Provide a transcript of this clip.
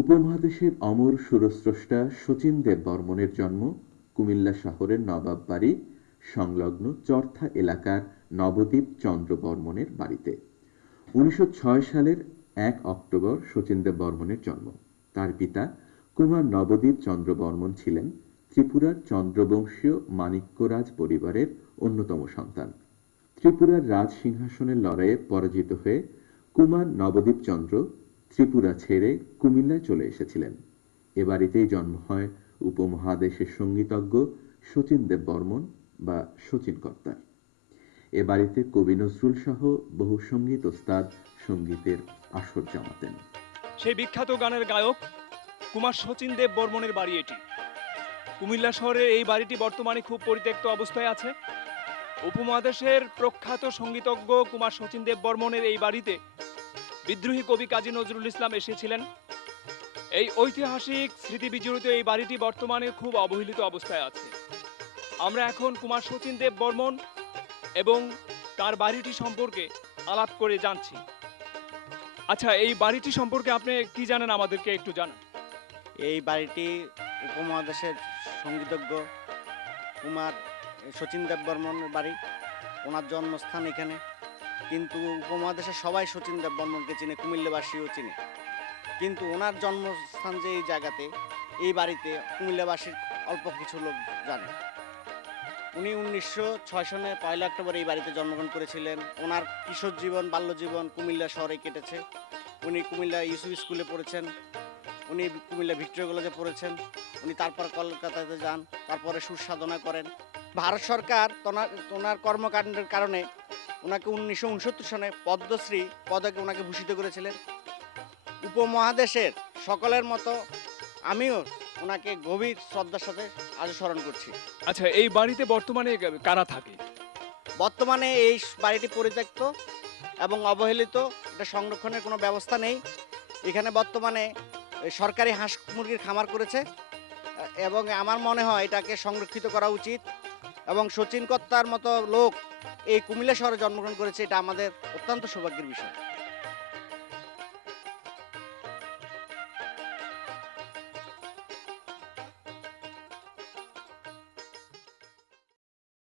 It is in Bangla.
উপমহাদেশের অমর সুরস্রষ্টা শচীন দেববর্মনের জন্ম কুমিল্লা শহরের নবাব বাড়ি সংলগ্ন চরথা এলাকার নবদ্বীপ চন্দ্র বর্মনের বাড়িতে। 1906 সালের 1 অক্টোবর শচীন দেববর্মনের জন্ম। তার পিতা কুমার নবদ্বীপ চন্দ্র বর্মন ছিলেন ত্রিপুরার চন্দ্রবংশীয় মাণিক্যরাজ পরিবারের অন্যতম সন্তান। ত্রিপুরার রাজ সিংহাসনের লড়াইয়ে পরাজিত হয়ে কুমার নবদ্বীপ চন্দ্র ত্রিপুরা ছেড়ে কুমিল্লায় চলে এসেছিলেন। এ বাড়িতেই জন্ম হয় উপমহাদেশের সঙ্গীতজ্ঞ শচীন দেববর্মন বা শচীন কর্তার। এ বাড়িতে কবি নজরুল সহ বহু সঙ্গীত ওস্তাদ সঙ্গীতের আসর জমাতেন। সেই বিখ্যাত গানের গায়ক কুমার শচীন দেব বর্মনের বাড়ি এটি। কুমিল্লা শহরের এই বাড়িটি বর্তমানে খুব পরিত্যক্ত অবস্থায় আছে। উপমহাদেশের প্রখ্যাত সঙ্গীতজ্ঞ কুমার শচীন দেব বর্মনের এই বাড়িতে বিদ্রোহী কবি কাজী নজরুল ইসলাম এসেছিলেন। এই ঐতিহাসিক স্মৃতি বিজড়িত এই বাড়িটি বর্তমানে খুব অবহেলিত অবস্থায় আছে। আমরা এখন কুমার শচীন দেব বর্মন এবং তার বাড়িটি সম্পর্কে আলাপ করে জানছি। আচ্ছা, এই বাড়িটি সম্পর্কে আপনি কি জানেন, আমাদেরকে একটু জানান। এই বাড়িটি উপমহাদেশের সঙ্গীতজ্ঞ কুমার শচীন দেব বর্মনের বাড়ি। ওনার জন্মস্থান এখানে, কিন্তু উপমহাদেশের সবাই শচীন দেব বর্মনকে চিনে, কুমিল্লাবাসীও চিনে। কিন্তু ওনার জন্মস্থান যে এই জায়গাতে, এই বাড়িতে কুমিল্লাবাসীর অল্প কিছু লোক জানে। উনি 1906 সনে 1 অক্টোবর এই বাড়িতে জন্মগ্রহণ করেছিলেন। ওনার কিশোর জীবন, বাল্যজীবন কুমিল্লা শহরে কেটেছে। উনি কুমিল্লা ইউসুফ স্কুলে পড়েছেন, উনি কুমিল্লা ভিক্টোরিয়া কলেজে পড়েছেন। উনি তারপর কলকাতাতে যান, তারপরে সুর সাধনা করেন। ভারত সরকার ওনার কর্মকাণ্ডের কারণে ওনাকে 1969 সনে পদ্মশ্রী পদকে ওনাকে ভূষিত করেছিলেন। উপমহাদেশের সকলের মতো আমিও ওনাকে গভীর শ্রদ্ধার সাথে আজও স্মরণ করছি। আচ্ছা, এই বাড়িতে বর্তমানে কারা থাকে? বর্তমানে এই বাড়িটি পরিত্যক্ত এবং অবহেলিত, এটা সংরক্ষণের কোনো ব্যবস্থা নেই। এখানে বর্তমানে সরকারি হাঁস মুরগির খামার করেছে এবং আমার মনে হয় এটাকে সংরক্ষিত করা উচিত। এবং শচীন কর্তার মতো লোক এই কুমিল্লা শহরে জন্মগ্রহণ করেছে, এটা আমাদের অত্যন্ত সৌভাগ্যের বিষয়।